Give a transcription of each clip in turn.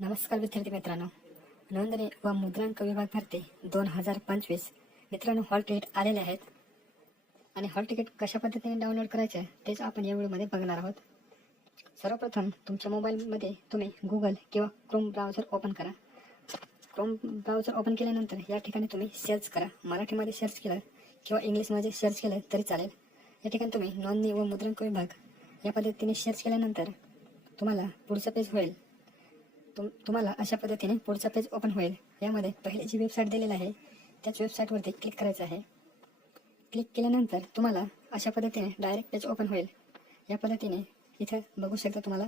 नमस्कार विद्यार्थी मित्रांनो. नोंदणी व मुद्रांक विभाग भरते दोन हजार पंचवीस. मित्रांनो हॉल तिकीट आलेले आहेत. आणि हॉल तिकीट कशा पद्धतीने डाउनलोड करायचे तेच आपण या व्हिडिओमध्ये बघणार आहोत. सर्वप्रथम तुमच्या मोबाईलमध्ये तुम्ही गुगल किंवा क्रोम ब्राउझर ओपन करा. क्रोम ब्राउझर ओपन केल्यानंतर या ठिकाणी तुम्ही सर्च करा. मराठीमध्ये सर्च केलं किंवा इंग्लिशमध्ये सर्च केलं तरी चालेल. या ठिकाणी तुम्ही नोंदणी व मुद्रांक विभाग या पद्धतीने सर्च केल्यानंतर तुम्हाला पुढचं पेज होईल. तुम तुम्हाला अशा पद्धतीने पुढचा पेज ओपन होईल. यामध्ये पहिले जी वेबसाईट दिलेली आहे त्याच वेबसाईटवरती क्लिक करायचं आहे. क्लिक केल्यानंतर तुम्हाला अशा पद्धतीने डायरेक्ट पेज ओपन होईल. या पद्धतीने इथं बघू शकता तुम्हाला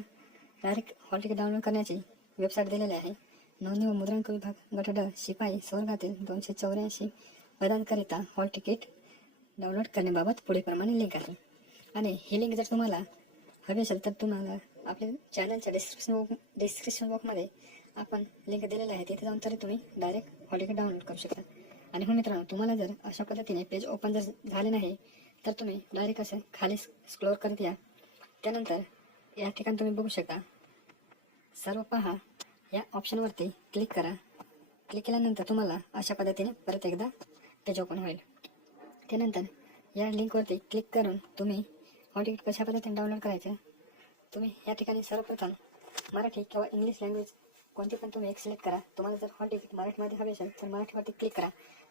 डायरेक्ट हॉल तिकीट डाउनलोड करण्याची वेबसाईट दिलेली आहे. नोंदणी व मुद्रांक विभाग गट शिपाई स्वर्गातील दोनशे चौऱ्याऐंशी पदांकरिता हॉल तिकीट डाउनलोड करण्याबाबत पुढीलप्रमाणे लिंक आहे. आणि ही लिंक जर तुम्हाला हवी असेल तर तुम्हाला आपल्या चॅनलच्या डिस्क्रिप्शन बॉक डिस्क्रिप्शन बॉक्समध्ये आपण लिंक दिलेलं आहे तिथे जाऊन तरी तुम्ही डायरेक्ट हॉल डाउनलोड करू शकता. आणि हो मित्रांनो तुम्हाला जर अशा पद्धतीने पेज ओपन जर झाले नाही तर तुम्ही डायरेक्ट असं खाली स्क्लोअर करत या. त्यानंतर या ठिकाणी तुम्ही बघू शकता. सर्व पहा. या ऑप्शनवरती क्लिक करा. क्लिक केल्यानंतर तुम्हाला अशा पद्धतीने परत एकदा पेज ओपन होईल. त्यानंतर या लिंकवरती क्लिक करून तुम्ही हॉल कशा पद्धतीने डाउनलोड करायचं तुम्ही या ठिकाणी सर्वप्रथम मराठी किंवा इंग्लिश लँग्वेज कोणती पण तुम्ही एक सिलेक्ट करा. तुम्हाला जर हॉल तिकीट मराठीमध्ये हवे असेल तर मराठीवरती क्लिक करा.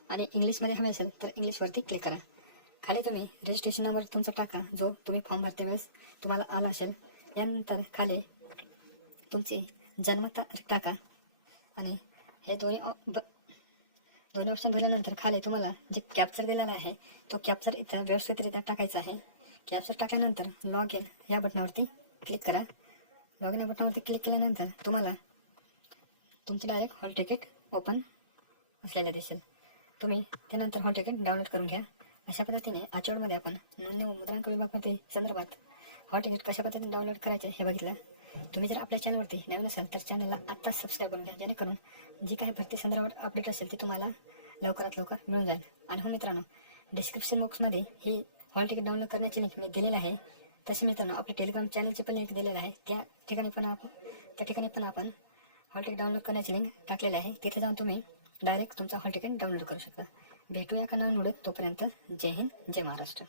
आणि इंग्लिशमध्ये हवे असेल तर इंग्लिशवरती क्लिक करा. खाली तुम्ही रजिस्ट्रेशन नंबर तुमचा टाका जो तुम्ही फॉर्म भरते वेळेस तुम्हाला आला असेल. यानंतर खाली तुमची जन्मतारीख टाका. आणि हे दोन्ही ब- दोन्ही ऑप्शन भरल्यानंतर खाली तुम्हाला जे कॅप्चर दिलेला आहे तो कॅप्चर इथं व्यवस्थितरित्या टाकायचा आहे. कॅप्चर टाकल्यानंतर लॉग इन या बटनावरती क्लिक करा. लॉग इन बटनावरती क्लिक केल्यानंतर तुम्हाला तुमचं डायरेक्ट हॉल तिकीट ओपन असलेलं दिसेल. तुम्ही त्यानंतर हॉल तिकीट डाउनलोड करून घ्या. अशा पद्धतीने आजच्या आपण नोंदणी व मुद्रांक विभागामध्ये संदर्भात हॉल तिकीट कशा पद्धतीने डाउनलोड करायचे हे बघितलं. तुम्ही जर आपल्या चॅनलवरती नवीन असाल तर चॅनलला आत्ताच सबस्क्राईब करून घ्या. जेणेकरून जी काही भरती संदर्भात अपडेट असेल ती तुम्हाला लवकरात लवकर मिळून जाईल. आणि हो मित्रांनो डिस्क्रिप्शन बॉक्समध्ये ही हॉल तिकीट डाउनलोड करण्याची लिंक मी दिलेली आहे. तसे मित्रांनो आपल्या टेलिग्राम चॅनलचे पण लिंक दिलेलं आहे त्या ठिकाणी पण आपण त्या ठिकाणी पण आपण हॉल तिकीट डाउनलोड करण्याची लिंक टाकलेली आहे. तिथे जाऊन तुम्ही डायरेक्ट तुमचा हॉल तिकीट डाउनलोड करू शकता. भेटूया का नवीन तोपर्यंत जय हिंद जय महाराष्ट्र.